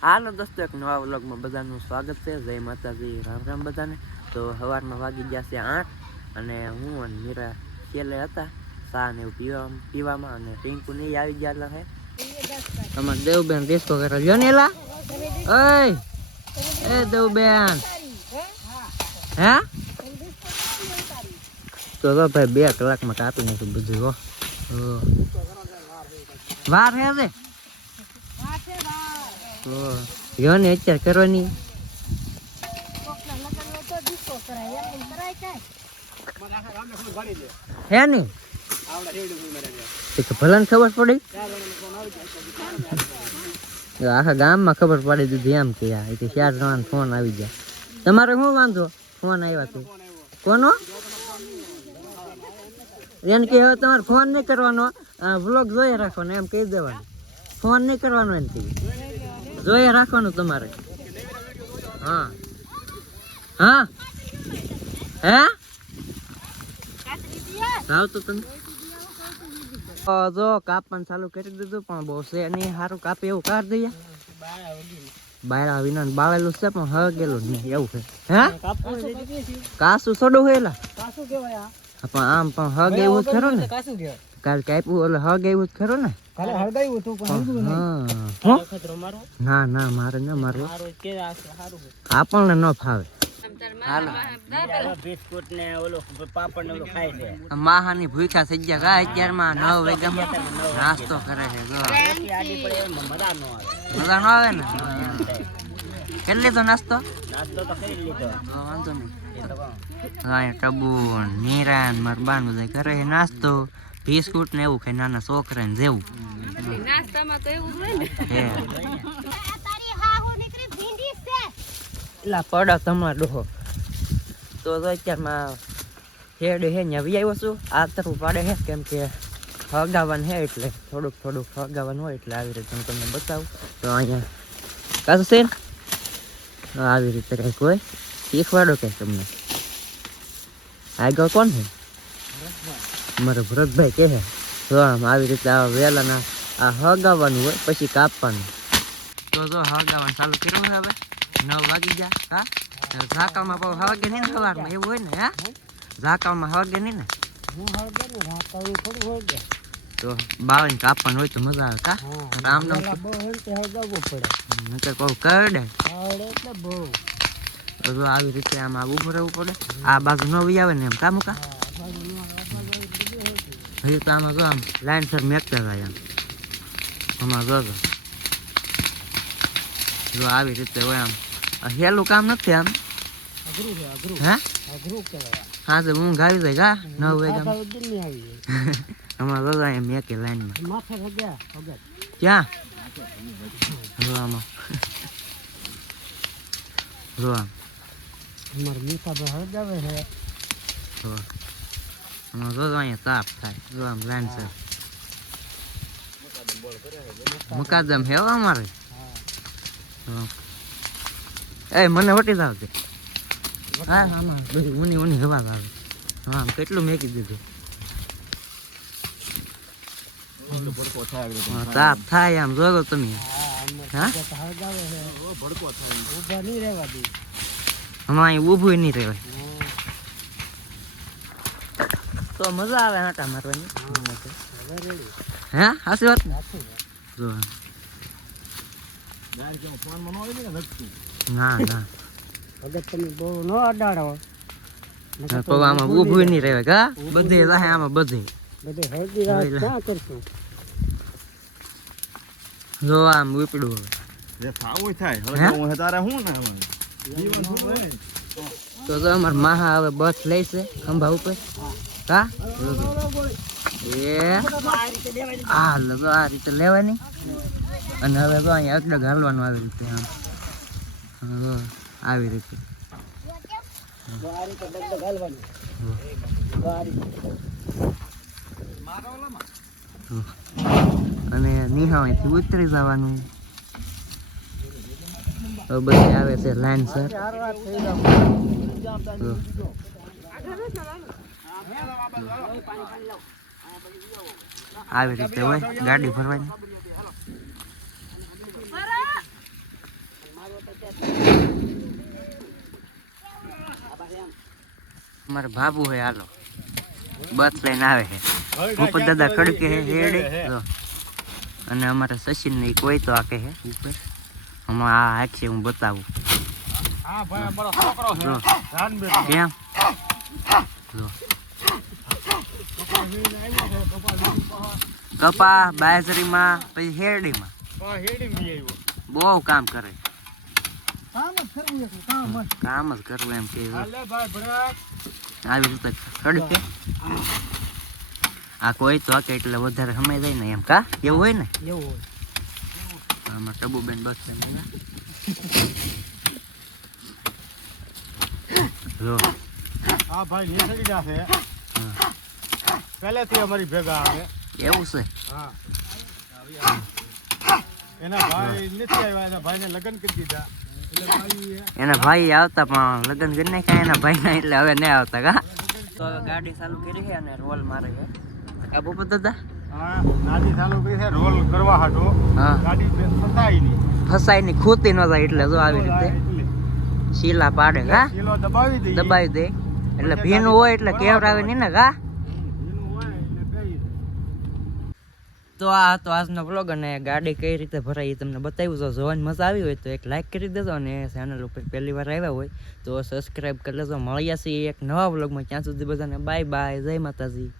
હાલો દોસ્તો, એક નવા વ્લોગમાં બધાનું સ્વાગત છે. જય માતાજી, રામ રામ બધાને. તો સવારમાં વાગી ગયા છે આઠ અને હું અને મીરા છેલ્લે હતા ચા ને એવું પીવા પીવામાં અને પિંકુ નહીં આવી ગયા હે. તમારે દેવબેન ડિસ્કો કરે. જો ને એલા. એ દેવબેન. હે? તો તો ભાઈ બે કલાકમાં કાપી નાખ્યું બધું. વાર હે હો. અત્યારે કરવાની. હે ને? તો ખબર પડી? આખા આખા ગામમાં ખબર પડી દીધી એમ કે આ, કે જણાનો ફોન આવી ગયા. તમારે શું વાંધો? ફોન આવ્યા તો કોનો? એને કે હવે તમારે ફોન નહીં કરવાનો. વ્લોગ જોઈ રાખવાનો એમ કહી દેવાનું. ફોન નહીં કરવાનો એમ કહી જોઈએ રાખવાનું તમારે. હા. હા? હે? જાવ તો તમે. જો કાપવાનું ચાલુ કરી દીધું, પણ બહુ છે નહીં સારું કાપે એવું કાઢ દઈએ. બાયરા વિના બાળેલું છે, પણ હગેલું નહીં, એવું છે. હે? કાસું થોડું હોય એલા? પણ આમ પણ હગ એવું જ ખરું ને. કાલ કાપ્યું એટલે હગ એવું જ ખરું ને? હા. નહીં. ના ના મારે ના મારે આપણને ન ફાવે. માહાની થઈ ગયા. નવ વાગ્યામાં નાસ્તો કરે છે મજા ન આવે. ને કેટલી લીધો નાસ્તો? તો વાંધો નહીં. હા એ ટબુન નીરાન મરબાન બધા કરે છે નાસ્તો. બિસ્કુટ ને એવું ખાય નાના છોકરા ને જેવું. નાસ્તામાં તો એવું હોય ને. હે. એલા પડા તમારા. ડોહો તો તો અત્યારમાં હેડ હે ને આવી આવ્યો છું. આ તરફ પાડે હે કેમ કે હગાવાનું હે એટલે થોડુંક થોડુંક હગાવાનું હોય એટલે આવી રીતે હું તમને બતાવું. તો અહીંયા છે આવી રીતે કંઈક હોય. શીખવાડો કંઈક તમને. આગળ કોણ છે મારો ભરતભાઈ કહે છે જો આમ આવી રીતે આ વેલાના આ હગાવવાનું હોય પછી કાપવાનું. તો જો હગાવવાનું ચાલુ કર્યું છે હવે. નવ વાગી ગયા હા? ઝાકામાં બહુ હવાગે નહીં ને સવારમાં એવું હોય ને હા? ઝાકામાં હવાગે નહીં ને? તો બાવન કાપવાનું હોય તો મજા આવે કા? આમ નામ નકર કહું કરડે. તો જો આવી રીતે આમ આ ઉભું રહેવું પડે. આ બાજુ ન વી આવે ને એમ કા મુકા? હજી તો આમાં જો આમ લાઈન સર મેકતા જાય આમ આમાં જો જો. જો આવી રીતે હોય આમ આ હેલું કામ નથી આમ હે હા તો ઊંઘ આવી જાય કા નવ વાગ્યા આમાં જો અહીંયા મેકે લાઈનમાં ક્યાં જો આમાં જો આમ જો આમાં જો જો અહીંયા તાપ થાય જો આમ લાઈન મુકાદમ હે અમારે. એ મને વટી જાવ તે હા આમાં બધી ઊની ઊની હવા આવે હા આમ કેટલું મેકી દીધું તાપ થાય આમ જોજો તમે હા હમણાં ઊભું નહીં રહેવાય તો મજા આવે આટા મારવાની. હે હાસી વાત જો. ના ના તો આમાં ઊભું નહીં રહેવાય કા? બધે જાહે આમાં બધે. જો આમ ઉપડું. જે ખાવું થાય. હવે હું? તારે શું ને હવે? જીવન હોય? તો તો અમાર માહા હવે બસ છે ખંભા ઉપર. હા એ. આ લો જો આ રીતે લેવાની. અને હવે તો અહીંયા અગડગ ઘાલવાનું આવી રીતે આમ. આવી રીતે. અને નિહાવાથી ઉતરી જવાનું. બધી આવે છે લાઈન સર આવી રીતે હોય, ગાડી ભરવાની. મારે બાબુ હે હાલો. બસ લઈને આવે છે પપ્પા દાદા કડકે હેડે. અને અમારા સચિનની કોઈ તો આકે હે. ઉપર હમણાં આ હાકશે હું બતાવું. કેમ? કપા બાજરીમાં પછી હેરડીમાં. બહુ કામ કરે. કામ જ કરવું એક કામ જ. કામ જ કરવું એમ કે આવી રીતે કડકે આ કોઈ તો કે એટલે વધારે સમય જાય ને એમ કા? એવું હોય ને? એવું હોય. આમાં ટબુબેન બસ. જો હા ભાઈ નીસરી જાશે પહેલેથી અમારી ભેગા આવે. એવું છે? હા. એના ભાઈ નથી આવ્યા એના ભાઈને લગ્ન કરી દીધા. એના ભાઈ આવતા પણ લગ્ન કરી નાખ્યા એના ભાઈ ના એટલે હવે નહીં આવતા કા? તો ગાડી ચાલુ કરી છે અને રોલ મારે છે. આ બપોર દાદા હા નાની ચાલુ કરી છે રોલ કરવા હાટો. હા. ગાડી ફસાઈ ની ફસાઈ ની ખૂતી ન જાય એટલે જો આવી રીતે. શીલા પાડે કિલો દબાવી દે. એટલે ભીનું હોય એટલે કેવરાવે નહીં ને દે. તો આ હતો આજનો વ્લોગ અને ગાડી કઈ રીતે ભરાઈ એ તમને બતાવ્યું તો જોવાની મજા આવી હોય તો એક લાઇક કરી દેજો અને ચેનલ ઉપર પહેલી વાર આવ્યા હોય તો સબસ્ક્રાઈબ કરી લેજો. મળ્યા છીએ એક નવા બ્લોગમાં ત્યાં સુધી બધાને બાય બાય જય માતાજી.